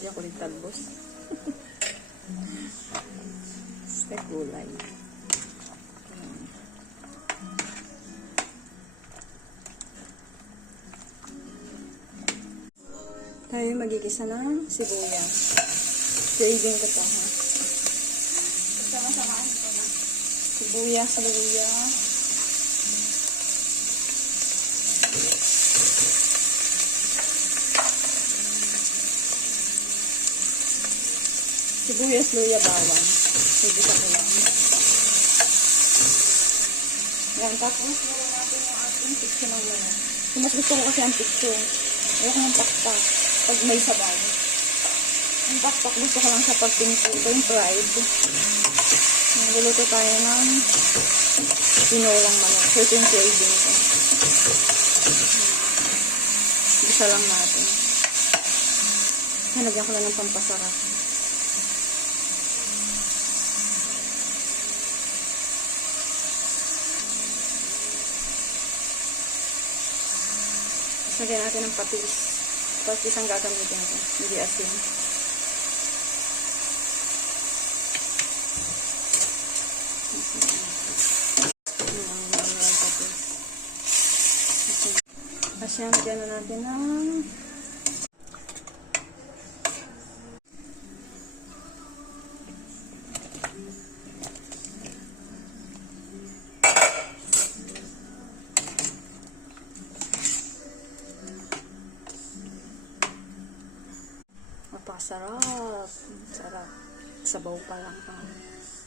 Hindi ako nagtalbos. Sa gulay. Tayo magigisa ng sibuyas. Craving ko to, ha? Sama-samaan ko na. Sibuyas. Sibuyas, luya, bawang. Igisa ko lang. Yan, tapos wala natin yung ating picture ng manok. Kung mas gusto ko kasi ang picture. Ayoko ng pakpak. Pag may sabaw. Ang pakpak gusto ko lang sa pagpinto. Ito yung fried. Nagluluto tayo ng tinolang manok. So ito yung craving ko. Igisa lang natin. Nalagyan ko lang ng pampasarap. Lagyan natin ng patis. Patis ang gagamitin ko. Hindi asin. Kasi lagyan na natin ng napakasarap. Sarap. Sabaw pa lang.